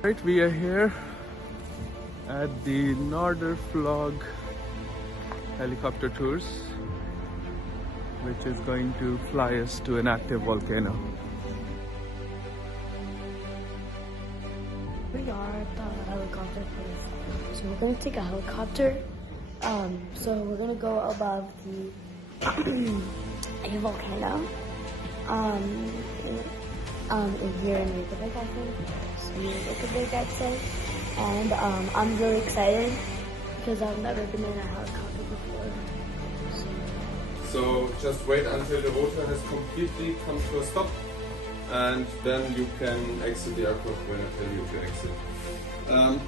Right, we are here at the Norderflog Helicopter Tours, which is going to fly us to an active volcano. We are at the helicopter place. So we're gonna take a helicopter. So we're gonna go above the a volcano. Here in Reykjavik, I think. So Reykjavik, I'd say. And I'm really excited because I've never been in a helicopter before. So just wait until the rotor has completely come to a stop, and then you can exit the aircraft when I tell you to exit.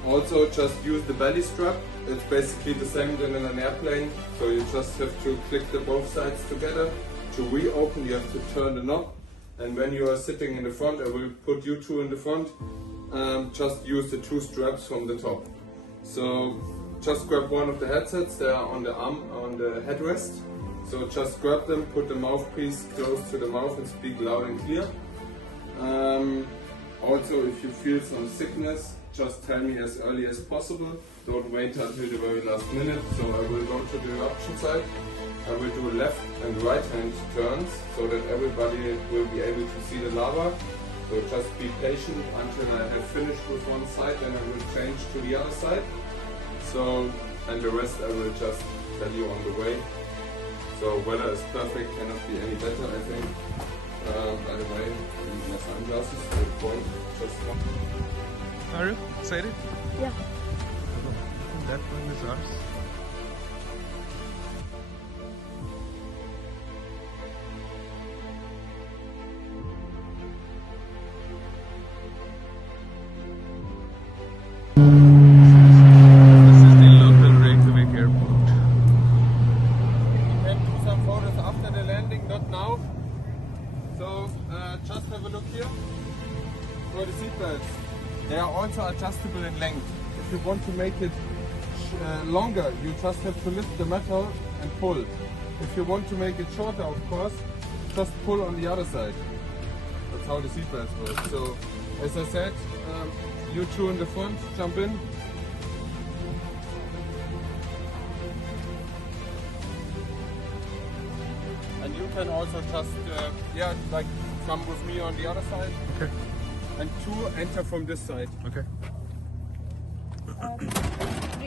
Also just use the belly strap. It's basically the same than in an airplane, so you just have to click the both sides together. To reopen you have to turn the knob, and when you are sitting in the front, I will put you two in the front, just use the two straps from the top. So just grab one of the headsets, they are on the arm, on the headrest. So just grab them, put the mouthpiece close to the mouth and speak loud and clear. Also, if you feel some sickness, just tell me as early as possible. Don't wait until the very last minute. So I will go to the eruption site. I will do left and right hand turns so that everybody will be able to see the lava. So just be patient until I have finished with one side, then I will change to the other side. So, and the rest I will just tell you on the way. So weather is perfect, cannot be any better, I think. By the way, my sunglasses will point just one. Are you excited? Yeah. That one is ours. This is the local Reykjavik airport. We can do some photos after the landing, not now. So just have a look here for the seatbelts. They are also adjustable in length. If you want to make it longer, you just have to lift the metal and pull. If you want to make it shorter, of course, just pull on the other side. That's how the seatbelts work. So, as I said, you two in the front, jump in. And you can also just, like come with me on the other side. Okay. And two enter from this side. Okay.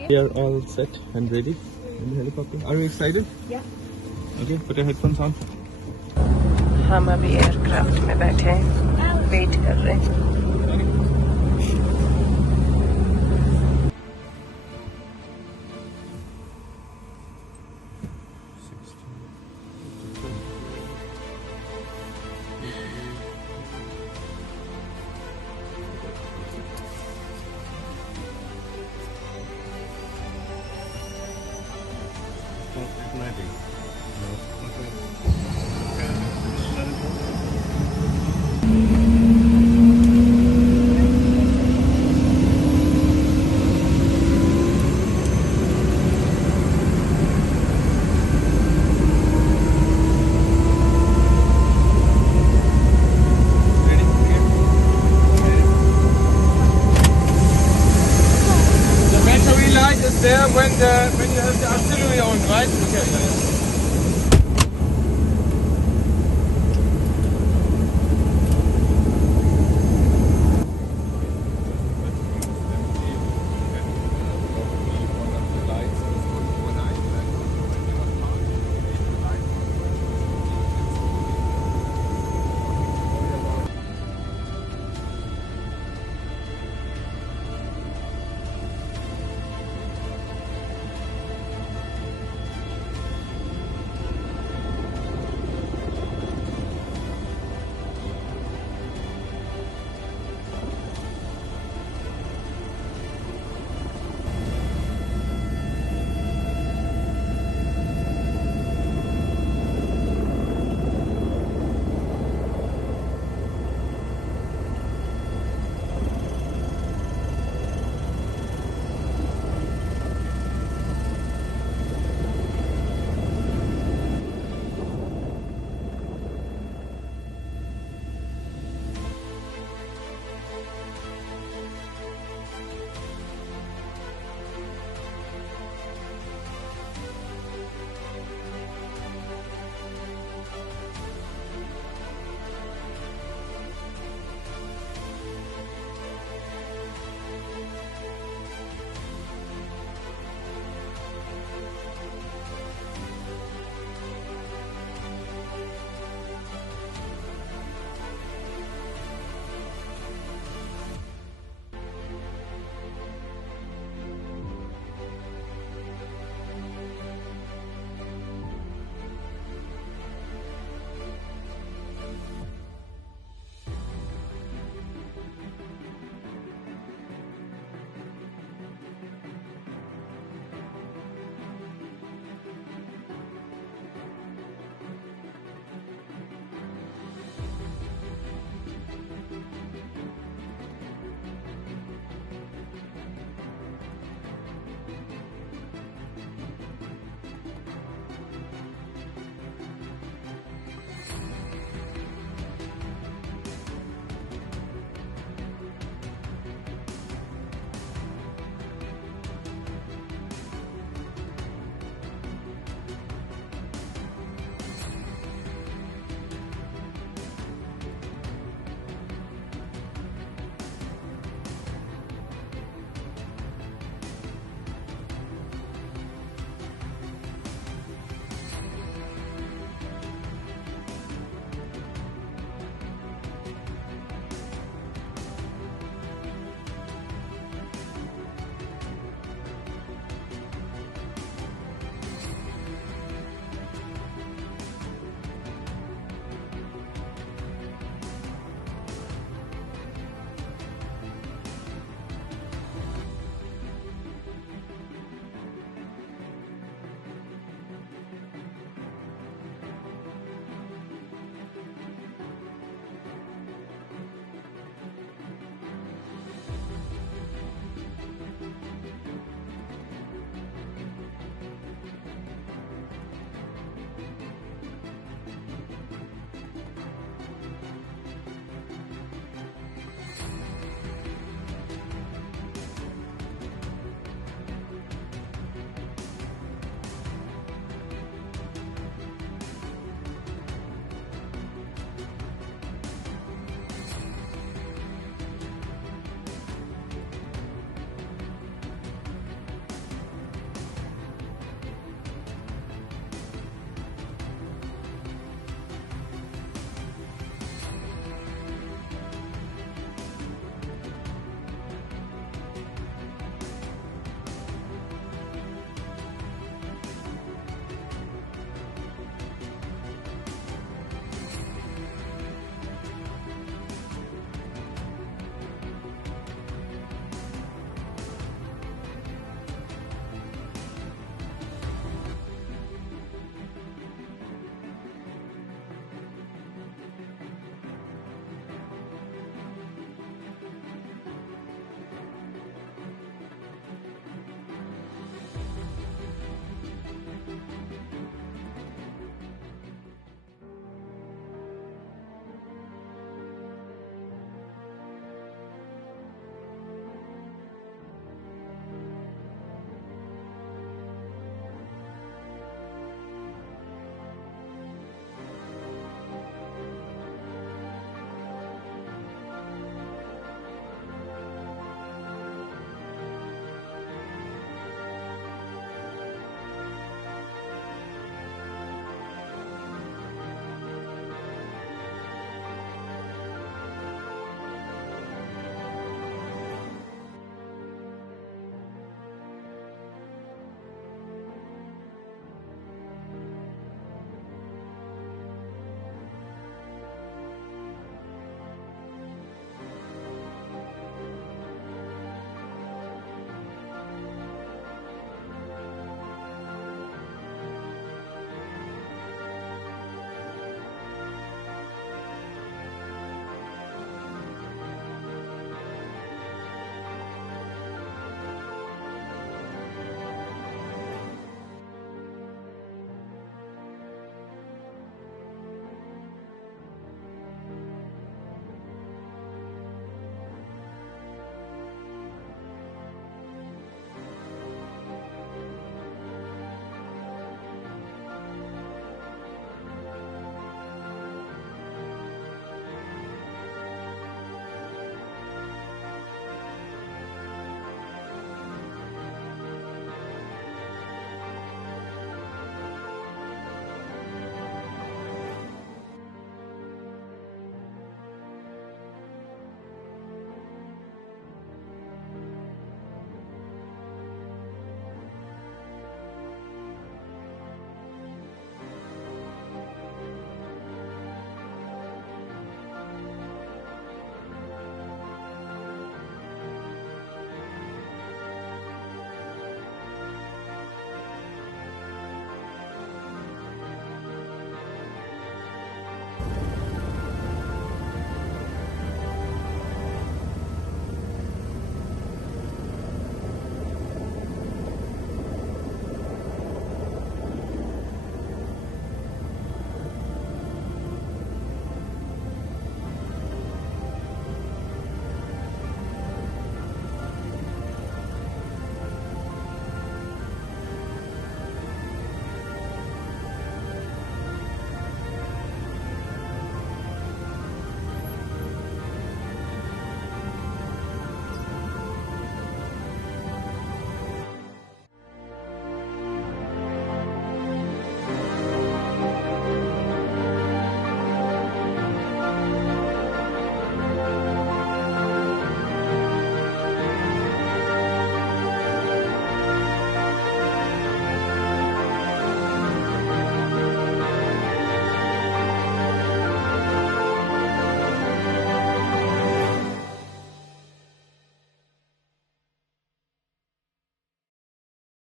We are all set and ready in the helicopter. Are you excited? Yeah. Okay, put your headphones on. हम अभी aircraft में बैठे हैं, wait कर रहे हैं। There when you have the artillery on, right? Okay.